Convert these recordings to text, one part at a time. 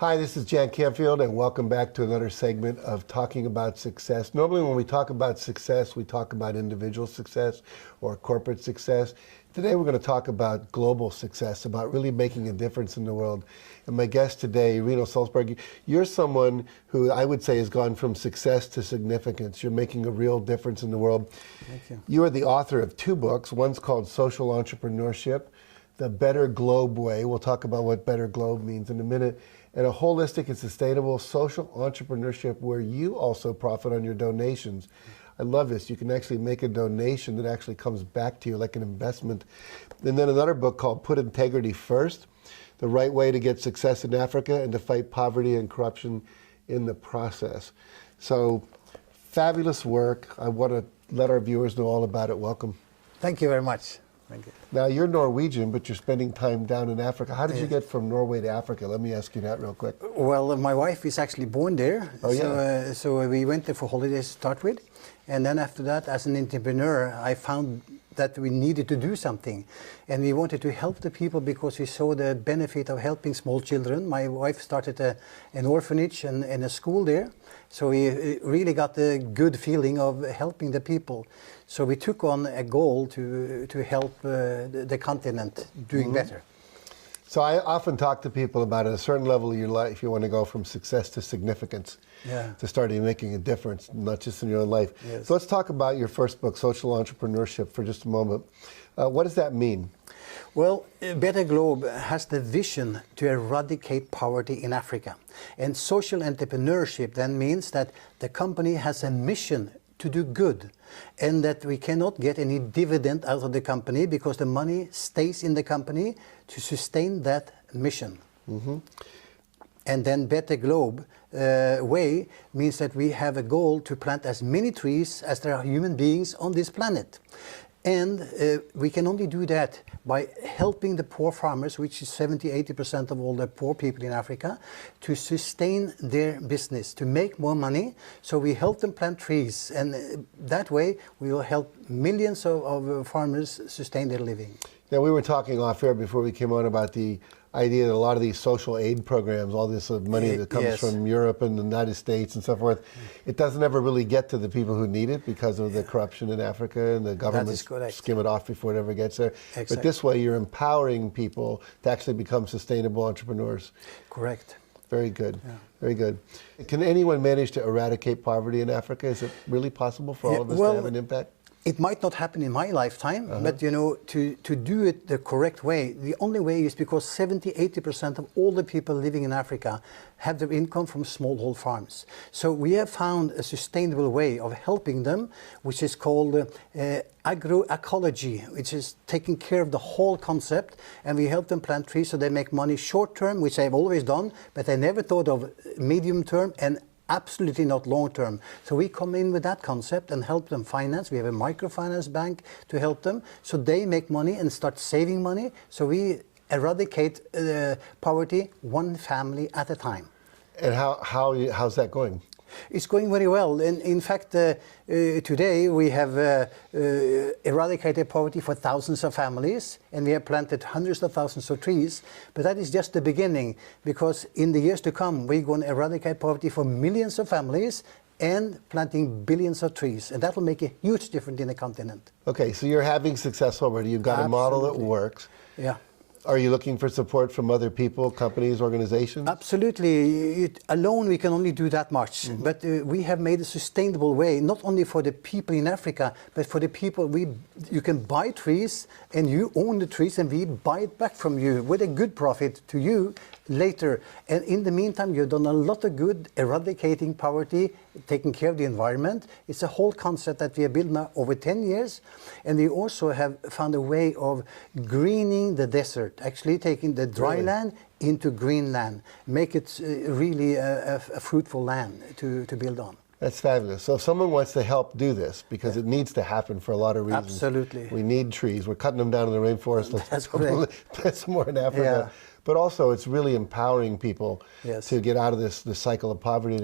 Hi, this is Jan Canfield, and welcome back to another segment of Talking About Success. Normally when we talk about success, we talk about individual success or corporate success. Today we're going to talk about global success, about really making a difference in the world. And my guest today, Reno Salzberg, you're someone who I would say has gone from success to significance. You're making a real difference in the world. Thank you. You are the author of 2 books. One's called Social Entrepreneurship, The Better Globe Way. We'll talk about what Better Globe means in a minute. And a holistic and sustainable social entrepreneurship where you also profit on your donations. I love this. You can actually make a donation that actually comes back to you like an investment. And then another book called Put Integrity First, The Right Way to Get Success in Africa and to Fight Poverty and Corruption in the Process. So fabulous work. I want to let our viewers know all about it. Welcome. Thank you very much. Thank you. Now, you're Norwegian, but you're spending time down in Africa. How did you get from Norway to Africa? Let me ask you that real quick. Well, my wife is actually born there. Oh, yeah. So we went there for holidays to start with. And then after that, as an entrepreneur, I found that we needed to do something. And we wanted to help the people because we saw the benefit of helping small children. My wife started an orphanage and a school there. So we really got the good feeling of helping the people. So we took on a goal to help the continent doing better. So I often talk to people about at a certain level of your life, you want to go from success to significance, to starting making a difference, not just in your own life. Yes. So let's talk about your first book, Social Entrepreneurship, for just a moment. What does that mean? Well, Better Globe has the vision to eradicate poverty in Africa. And social entrepreneurship then means that the company has a mission to do good, and that we cannot get any dividend out of the company because the money stays in the company to sustain that mission. And then Better Globe way means that we have a goal to plant as many trees as there are human beings on this planet. And we can only do that by helping the poor farmers, which is 70–80% of all the poor people in Africa, to sustain their business, to make more money. So we help them plant trees, and that way we will help millions of farmers sustain their living. Now, we were talking off air before we came on about the idea that a lot of these social aid programs, all this money that comes from Europe and the United States and so forth, it doesn't ever really get to the people who need it because of the corruption in Africa and the government skim it off before it ever gets there. Exactly. But this way you're empowering people to actually become sustainable entrepreneurs. Correct. Very good. Yeah. Very good. Can anyone manage to eradicate poverty in Africa? Is it really possible for all of us to have an impact? It might not happen in my lifetime, but you know, to do it the correct way, the only way is because 70–80% of all the people living in Africa have their income from smallhold farms. So we have found a sustainable way of helping them, which is called agroecology, which is taking care of the whole concept, and we help them plant trees so they make money short term, which I've always done, but I never thought of medium term and absolutely not long term. So we come in with that concept and help them finance. We have a microfinance bank to help them so they make money and start saving money. So we eradicate poverty one family at a time. And how's that going? It's going very well. In fact, today we have eradicated poverty for thousands of families, and we have planted hundreds of thousands of trees. But that is just the beginning, because in the years to come, we're going to eradicate poverty for millions of families and planting billions of trees. And that will make a huge difference in the continent. Okay, so you're having success already. You've got a model that works. Yeah. Are you looking for support from other people, companies, organizations? Absolutely. Alone we can only do that much. But we have made a sustainable way, not only for the people in Africa, but for the people. You can buy trees and you own the trees and we buy it back from you with a good profit to you later. And in the meantime, you've done a lot of good eradicating poverty, taking care of the environment. It's a whole concept that we have built now over 10 years. And we also have found a way of greening the desert, actually taking the dry land into green land, make it really a fruitful land to build on. That's fabulous. So if someone wants to help do this, because it needs to happen for a lot of reasons. Absolutely. We need trees. We're cutting them down in the rainforest. That's correct. That's more in Africa. But also it's really empowering people to get out of this cycle of poverty.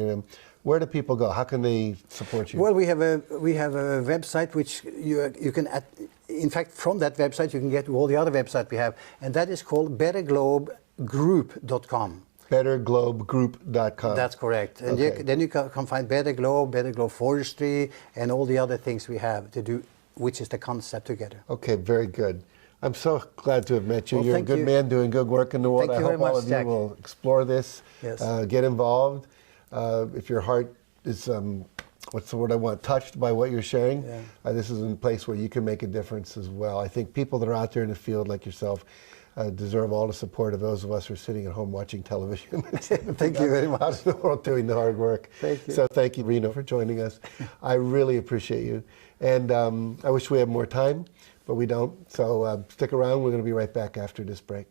Where do people go? How can they support you? Well, we have a website which you can, in fact, from that website you can get all the other websites we have, and that is called betterglobegroup.com. betterglobegroup.com. That's correct. And Okay. then you can find Better Globe Forestry, and all the other things we have to do, which is the concept together. Okay, very good. I'm so glad to have met you. Well, You're a thank good you. man doing good work in the world. Thank I you hope very all much, of Jack. you will explore this, Yes. get involved. If your heart is, what's the word I want, touched by what you're sharing, this is a place where you can make a difference as well. I think people that are out there in the field like yourself deserve all the support of those of us who are sitting at home watching television. Thank you very much. Out in the world doing the hard work. Thank you. So thank you, Reno, for joining us. I really appreciate you. And I wish we had more time, but we don't. So stick around. We're going to be right back after this break.